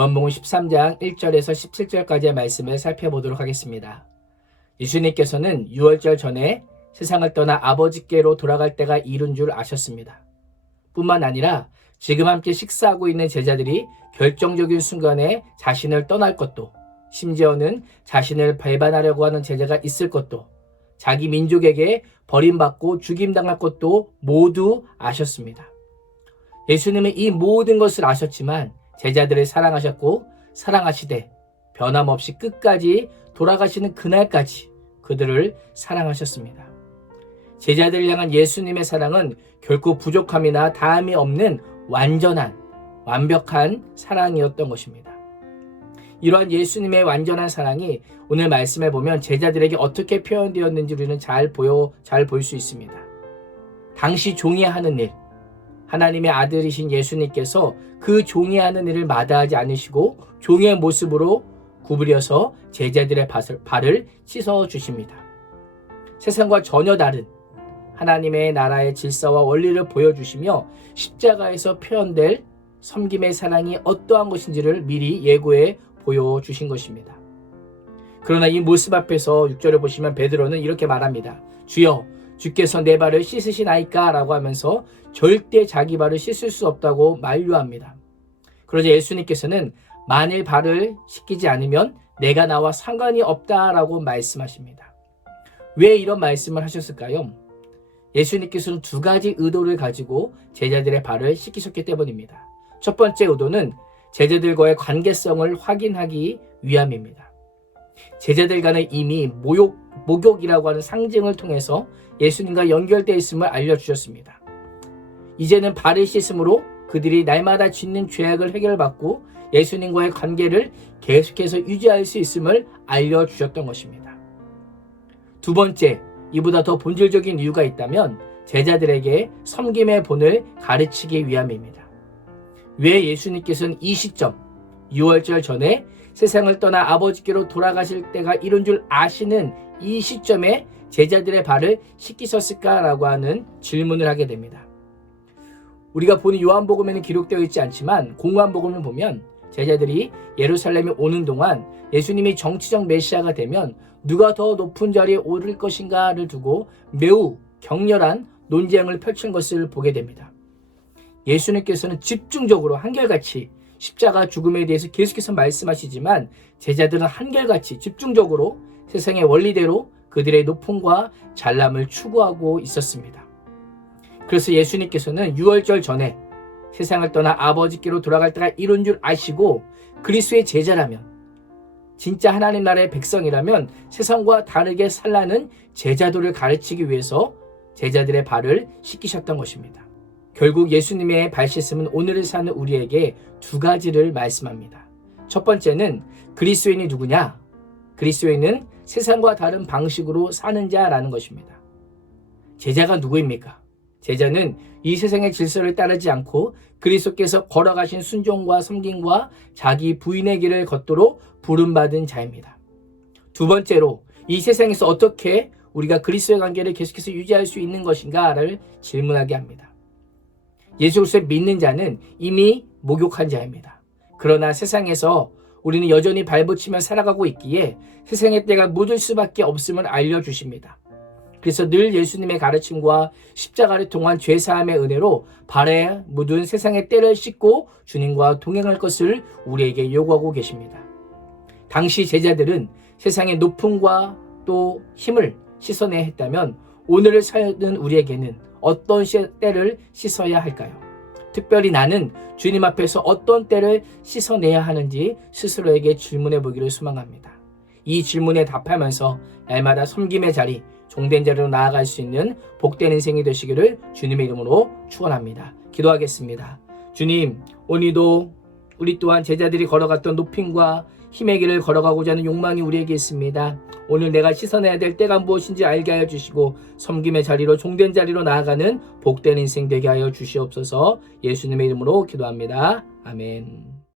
요한복음 13장 1절에서 17절까지의 말씀을 살펴보도록 하겠습니다. 예수님께서는 유월절 전에 세상을 떠나 아버지께로 돌아갈 때가 이른 줄 아셨습니다. 뿐만 아니라 지금 함께 식사하고 있는 제자들이 결정적인 순간에 자신을 떠날 것도, 심지어는 자신을 배반하려고 하는 제자가 있을 것도, 자기 민족에게 버림받고 죽임당할 것도 모두 아셨습니다. 예수님은 이 모든 것을 아셨지만 제자들을 사랑하셨고 사랑하시되 변함없이 끝까지 돌아가시는 그날까지 그들을 사랑하셨습니다. 제자들을 향한 예수님의 사랑은 결코 부족함이나 다함이 없는 완전한, 완벽한 사랑이었던 것입니다. 이러한 예수님의 완전한 사랑이 오늘 말씀에 보면 제자들에게 어떻게 표현되었는지 우리는 잘 볼 수 있습니다. 당시 종이 하는 일, 하나님의 아들이신 예수님께서 그 종이 하는 일을 마다하지 않으시고 종의 모습으로 구부려서 제자들의 발을 씻어 주십니다. 세상과 전혀 다른 하나님의 나라의 질서와 원리를 보여주시며 십자가에서 표현될 섬김의 사랑이 어떠한 것인지를 미리 예고해 보여주신 것입니다. 그러나 이 모습 앞에서 6절을 보시면 베드로는 이렇게 말합니다. 주여, 주께서 내 발을 씻으시나이까? 라고 하면서 절대 자기 발을 씻을 수 없다고 만류합니다. 그러자 예수님께서는 만일 발을 씻기지 않으면 내가 나와 상관이 없다라고 말씀하십니다. 왜 이런 말씀을 하셨을까요? 예수님께서는 두 가지 의도를 가지고 제자들의 발을 씻기셨기 때문입니다. 첫 번째 의도는 제자들과의 관계성을 확인하기 위함입니다. 제자들과는 이미 목욕이라고 하는 상징을 통해서 예수님과 연결되어 있음을 알려주셨습니다. 이제는 발을 씻음으로 그들이 날마다 짓는 죄악을 해결받고 예수님과의 관계를 계속해서 유지할 수 있음을 알려주셨던 것입니다. 두 번째, 이보다 더 본질적인 이유가 있다면 제자들에게 섬김의 본을 가르치기 위함입니다. 왜 예수님께서는 이 시점, 6월절 전에 세상을 떠나 아버지께로 돌아가실 때가 이른 줄 아시는 이 시점에 제자들의 발을 씻기셨을까라고 하는 질문을 하게 됩니다. 우리가 보는 요한복음에는 기록되어 있지 않지만 공관복음을 보면 제자들이 예루살렘에 오는 동안 예수님이 정치적 메시아가 되면 누가 더 높은 자리에 오를 것인가를 두고 매우 격렬한 논쟁을 펼친 것을 보게 됩니다. 예수님께서는 집중적으로 한결같이 십자가 죽음에 대해서 계속해서 말씀하시지만 제자들은 한결같이 집중적으로 세상의 원리대로 그들의 높음과 잘남을 추구하고 있었습니다. 그래서 예수님께서는 유월절 전에 세상을 떠나 아버지께로 돌아갈 때가 이른 줄 아시고 그리스도의 제자라면, 진짜 하나님 나라의 백성이라면 세상과 다르게 살라는 제자도를 가르치기 위해서 제자들의 발을 씻기셨던 것입니다. 결국 예수님의 발 씻음은 오늘을 사는 우리에게 두 가지를 말씀합니다. 첫 번째는 그리스도인이 누구냐? 그리스도인은 세상과 다른 방식으로 사는 자라는 것입니다. 제자가 누구입니까? 제자는 이 세상의 질서를 따르지 않고 그리스도께서 걸어가신 순종과 섬김과 자기 부인의 길을 걷도록 부름받은 자입니다. 두 번째로 이 세상에서 어떻게 우리가 그리스도의 관계를 계속해서 유지할 수 있는 것인가를 질문하게 합니다. 예수 그리스도를 믿는 자는 이미 목욕한 자입니다. 그러나 세상에서 우리는 여전히 발붙이며 살아가고 있기에 세상의 때가 묻을 수밖에 없음을 알려주십니다. 그래서 늘 예수님의 가르침과 십자가를 통한 죄사함의 은혜로 발에 묻은 세상의 때를 씻고 주님과 동행할 것을 우리에게 요구하고 계십니다. 당시 제자들은 세상의 높음과 또 힘을 씻어내야 했다면 오늘을 사는 우리에게는 어떤 때를 씻어야 할까요? 특별히 나는 주님 앞에서 어떤 때를 씻어내야 하는지 스스로에게 질문해 보기를 소망합니다. 이 질문에 답하면서 날마다 섬김의 자리, 종된 자리로 나아갈 수 있는 복된 인생이 되시기를 주님의 이름으로 축원합니다. 기도하겠습니다. 주님, 오늘도 우리 또한 제자들이 걸어갔던 높임과 힘의 길을 걸어가고자 하는 욕망이 우리에게 있습니다. 오늘 내가 씻어내야 될 때가 무엇인지 알게 하여 주시고 섬김의 자리로 종된 자리로 나아가는 복된 인생 되게 하여 주시옵소서. 예수님의 이름으로 기도합니다. 아멘.